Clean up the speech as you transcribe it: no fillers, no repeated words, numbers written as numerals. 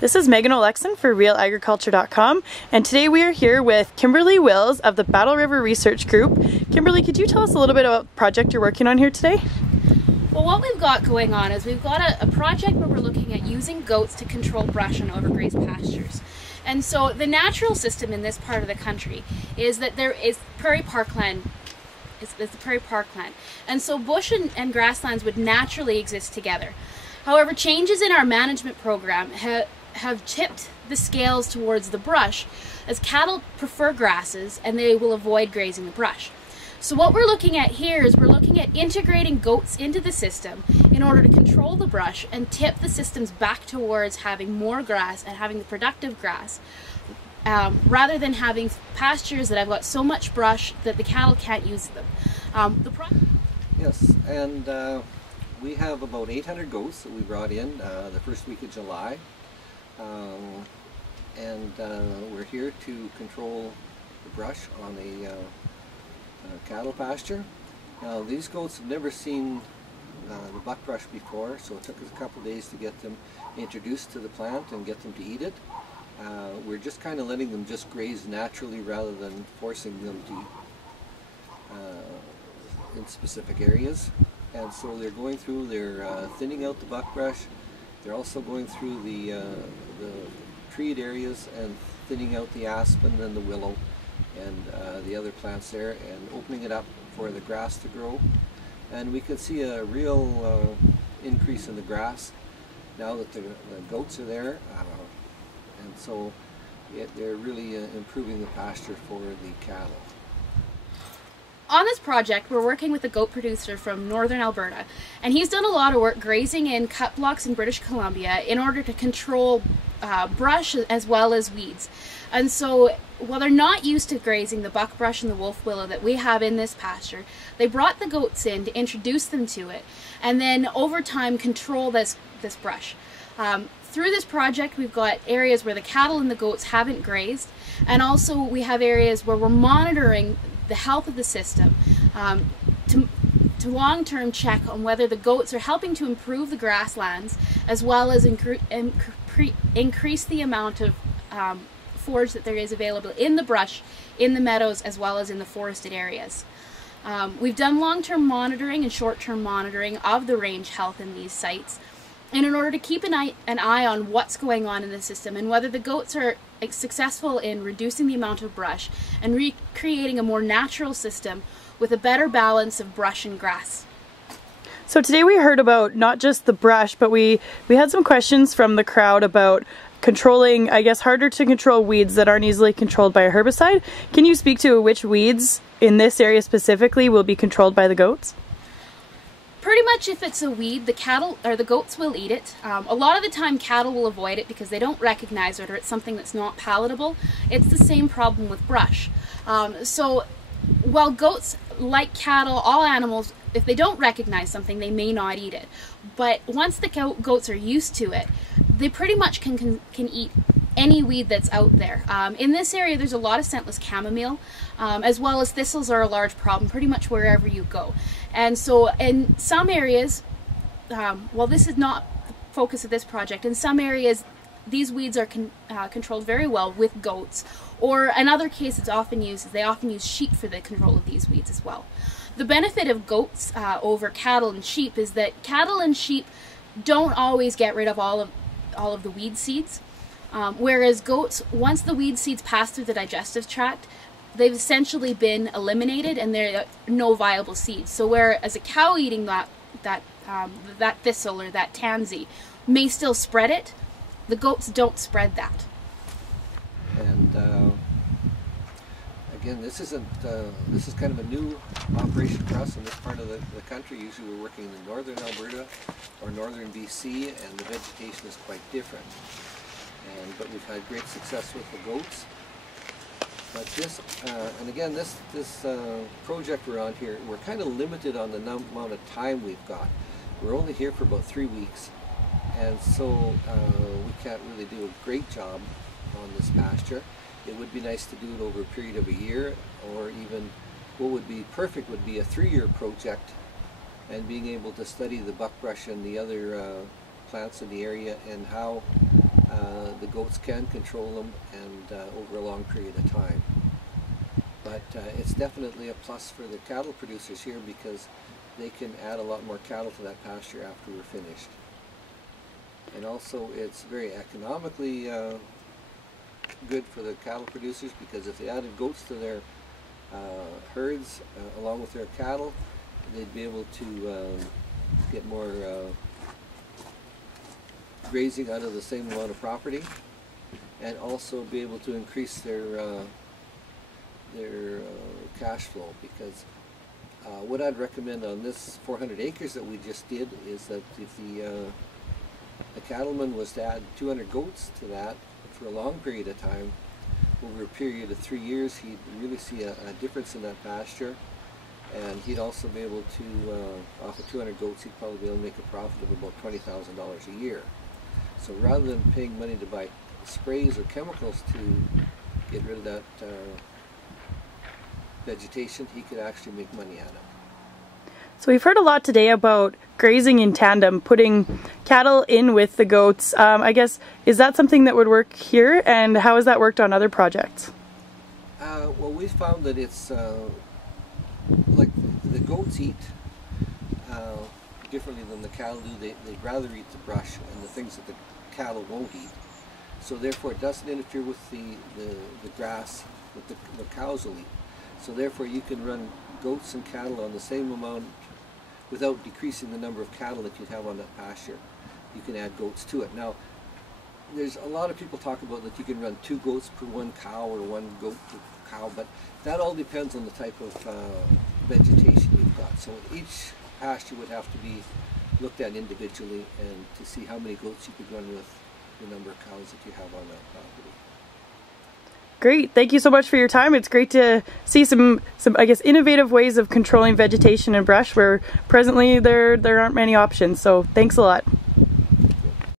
This is Megan Olexon for RealAgriculture.com, and today we are here with Kimberly Wills of the Battle River Research Group. Kimberly, could you tell us a little bit about the project you're working on here today? Well, what we've got going on is we've got a project where we're looking at using goats to control brush on overgrazed pastures. And so the natural system in this part of the country is that there is prairie parkland. It's the prairie parkland. And so bush and grasslands would naturally exist together. However, changes in our management program have tipped the scales towards the brush, as cattle prefer grasses and they will avoid grazing the brush. So what we're looking at here is we're looking at integrating goats into the system in order to control the brush and tip the systems back towards having more grass and having the productive grass, rather than having pastures that have got so much brush that the cattle can't use them. Yes, and we have about 800 goats that we brought in the first week of July. We're here to control the brush on a cattle pasture. Now, these goats have never seen the buckbrush before, so it took us a couple days to get them introduced to the plant and get them to eat it. We're just kind of letting them just graze naturally rather than forcing them to in specific areas. And so they're going through, they're thinning out the buckbrush. They're also going through the treed areas and thinning out the aspen and the willow and the other plants there, and opening it up for the grass to grow. And we can see a real increase in the grass now that the goats are there, and so they're really improving the pasture for the cattle. On this project, we're working with a goat producer from northern Alberta, and he's done a lot of work grazing in cut blocks in British Columbia in order to control brush as well as weeds. And so while they're not used to grazing the buckbrush and the wolf willow that we have in this pasture, they brought the goats in to introduce them to it and then over time control this brush. Through this project, we've got areas where the cattle and the goats haven't grazed, and also we have areas where we're monitoring the health of the system to long-term check on whether the goats are helping to improve the grasslands as well as increase the amount of forage that there is available in the brush, in the meadows, as well as in the forested areas. We've done long-term monitoring and short-term monitoring of the range health in these sites, and in order to keep an eye on what's going on in the system and whether the goats are successful in reducing the amount of brush and recreating a more natural system with a better balance of brush and grass. So today we heard about not just the brush, but we had some questions from the crowd about controlling, I guess, harder to control weeds that aren't easily controlled by a herbicide. Can you speak to which weeds in this area specifically will be controlled by the goats? Pretty much if it's a weed, the cattle or the goats will eat it. A lot of the time cattle will avoid it because they don't recognize it or it's something that's not palatable. It's the same problem with brush. So while goats, like cattle, all animals, if they don't recognize something, they may not eat it. But once the goats are used to it, they pretty much can eat any weed that's out there. In this area there's a lot of scentless chamomile, as well as thistles are a large problem pretty much wherever you go. And so in some areas, while this is not the focus of this project, in some areas these weeds are controlled very well with goats, or in other cases they often use sheep for the control of these weeds as well. The benefit of goats over cattle and sheep is that cattle and sheep don't always get rid of all of the weed seeds, whereas goats, once the weed seeds pass through the digestive tract, they've essentially been eliminated and there are no viable seeds. So whereas a cow eating that thistle or that tansy may still spread it, the goats don't spread that. And again, this is kind of a new operation for us in this part of the country. Usually we're working in northern Alberta or northern BC, and the vegetation is quite different. But we've had great success with the goats. But this, and again, this project we're on here, we're kind of limited on the amount of time we've got. We're only here for about 3 weeks, and so we can't really do a great job on this pasture. It would be nice to do it over a period of a year, or even what would be perfect would be a 3-year project, and being able to study the buckbrush and the other plants in the area and how the goats can control them and over a long period of time. But it's definitely a plus for the cattle producers here because they can add a lot more cattle to that pasture after we're finished. And also it's very economically good for the cattle producers because if they added goats to their herds along with their cattle, they'd be able to get more grazing out of the same amount of property, and also be able to increase their cash flow. Because what I'd recommend on this 400 acres that we just did is that if the cattleman was to add 200 goats to that for a long period of time, over a period of 3 years, he'd really see a difference in that pasture. And he'd also be able to, off of 200 goats, he'd probably be able to make a profit of about $20,000 a year. So rather than paying money to buy sprays or chemicals to get rid of that vegetation, he could actually make money at it. So we've heard a lot today about grazing in tandem, putting cattle in with the goats. I guess, is that something that would work here, and how has that worked on other projects? Well, we found that it's like the goats eat differently than the cattle do. They'd rather eat the brush and the things that the cattle won't eat. So therefore it doesn't interfere with the grass that the cows will eat. So therefore you can run goats and cattle on the same amount without decreasing the number of cattle that you'd have on that pasture. You can add goats to it. Now, there's a lot of people talk about that you can run 2 goats per 1 cow or 1 goat per cow, but that all depends on the type of vegetation you've got. So each pasture would have to be looked at individually and to see how many goats you could run with the number of cows that you have on that property. Great, thank you so much for your time. It's great to see some I guess innovative ways of controlling vegetation and brush where presently there aren't many options. So thanks a lot.